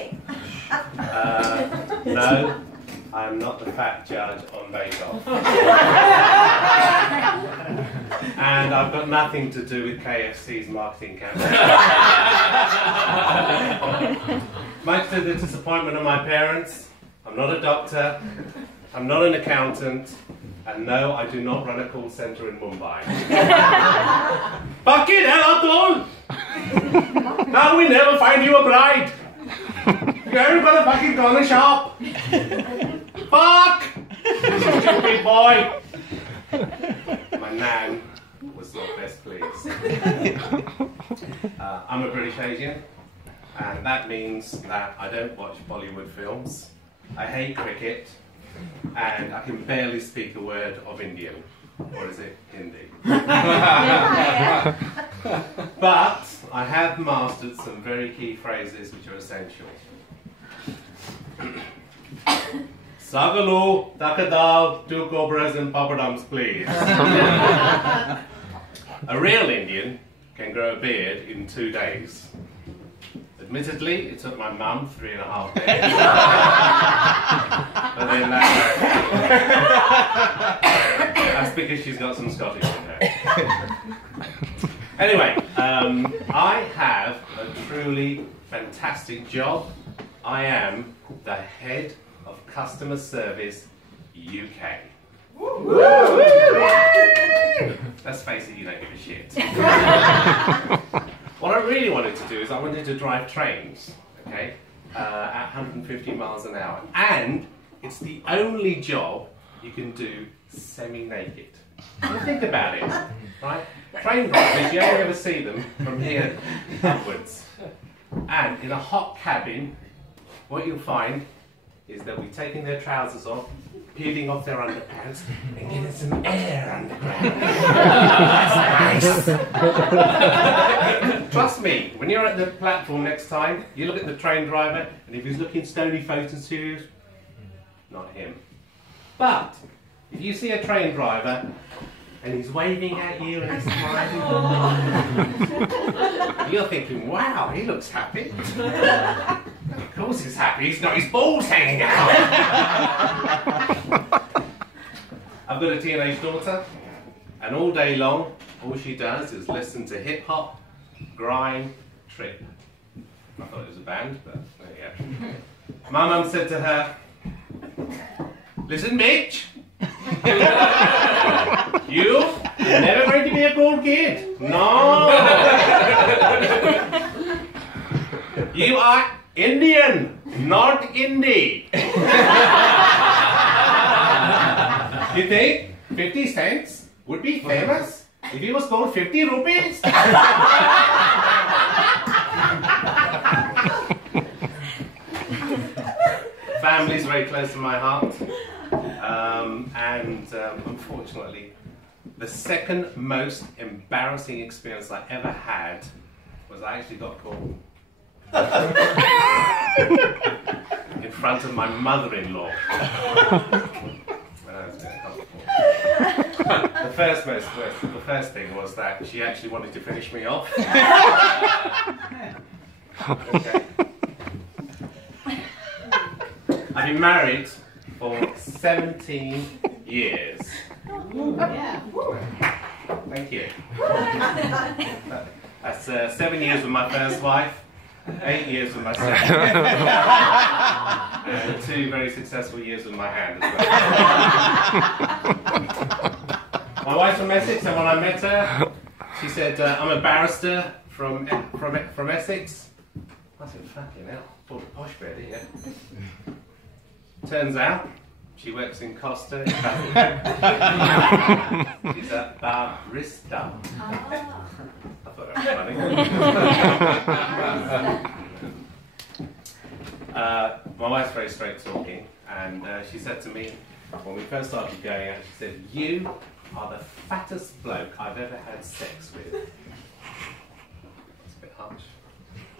No, I am not the fat judge on Bake Off. And I've got nothing to do with KFC's marketing campaign. Much to the disappointment of my parents, I'm not a doctor, I'm not an accountant, and no, I do not run a call centre in Mumbai. Fucking hell, Atul! Now we never find you a bride! You haven't got a fucking corner shop! Fuck! Stupid boy! My nan was not best pleased. I'm a British Asian, and that means that I don't watch Bollywood films, I hate cricket, and I can barely speak a word of Indian. Or is it Hindi? But I have mastered some very key phrases which are essential. Sagalu, takadal, 2 cobras and papadums, please. A real Indian can grow a beard in 2 days. Admittedly, it took my mum 3.5 days. But then that's because she's got some Scottish in her. Anyway, I have a truly fantastic job. I am the head of customer service UK. Let's face it, you don't give a shit. What I really wanted to do is I wanted to drive trains, okay, at 150 miles an hour. And it's the only job you can do semi-naked. Think about it, right? Train drivers, you only ever see them from here upwards. And in a hot cabin, what you'll find is they'll be taking their trousers off, peeling off their underpants, and getting some air underground. That's nice. Trust me, when you're at the platform next time, you look at the train driver, and if he's looking stony-faced and serious, not him. But if you see a train driver and he's waving at you and he's smiling, you're thinking, wow, he looks happy. Of course he's happy, he's not his balls hanging out. I've got a teenage daughter, and all day long, all she does is listen to hip-hop, grime, trip. I thought it was a band, but there you go. My mum said to her, listen, bitch, you're never going to be a cool kid. No. You are Indian, not Indie. You think 50 cents would be famous if he was called 50 rupees? Family is very close to my heart, and unfortunately, the second most embarrassing experience I ever had was I actually got caught in front of my mother-in-law. The first thing was that she actually wanted to finish me off. Okay. I've been married for 17 years. Yeah. Thank you. That's 7 years with my first wife, 8 years with my second, and 2 very successful years with my hand as well. My wife's from Essex, and when I met her, she said, I'm a barrister from Essex. I said, fucking hell, all the posh bed here. Turns out, she works in Costa. She's a barista. I thought that was funny. My wife's very straight talking, and she said to me, when we first started going out, she said, you are the fattest bloke I've ever had sex with. That's a bit harsh.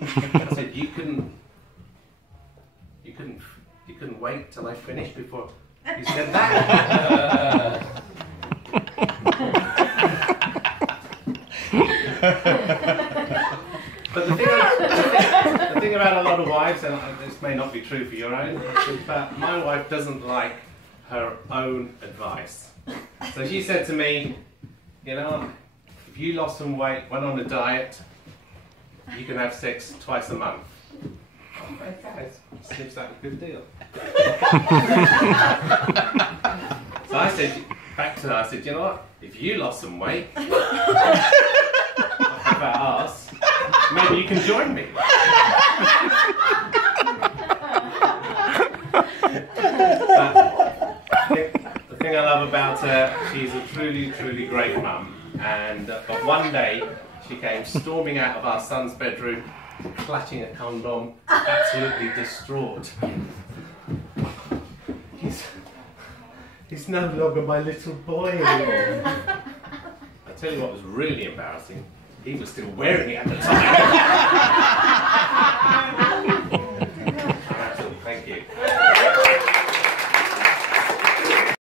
I said, you couldn't wait till I finished before you said that. But the thing about a lot of wives, and this may not be true for your own, but my wife doesn't like her own advice. So she said to me, you know, if you lost some weight, went on a diet, you can have sex twice a month. Okay, seems like a good deal. So I said back to her, I said, you know what, if you lost some weight, about us, maybe you can join me. The thing I love about her, she's a truly, truly great mum. And but one day she came storming out of our son's bedroom, clutching a condom, absolutely distraught. He's no longer my little boy anymore. I tell you what was really embarrassing. He was still wearing it at the time. Thank you.